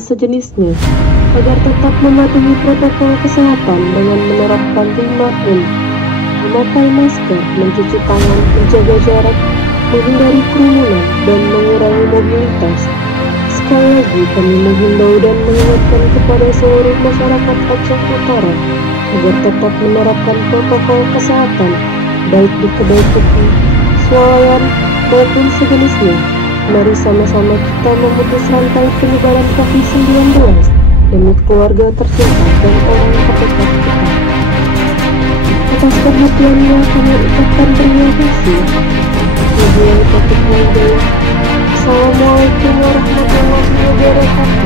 sejenisnya, agar tetap mematuhi protokol kesehatan dengan menerapkan 5M, memakai masker, mencuci tangan, menjaga jarak, menghindari kerumunan, dan mengurangi mobilitas. Sekali lagi kami menghimbau dan mengingatkan kepada seluruh masyarakat Aceh Utara agar tetap menerapkan protokol kesehatan, baik di kedai kopi, swalayan, maupun sejenisnya. Mari sama-sama kita memutus rantai penyebaran COVID-19 demi keluarga tercinta dan orang terdekat kita. Atas perhatiannya kami ucapkan terima kasih. Assalamualaikum warahmatullahi wabarakatuh.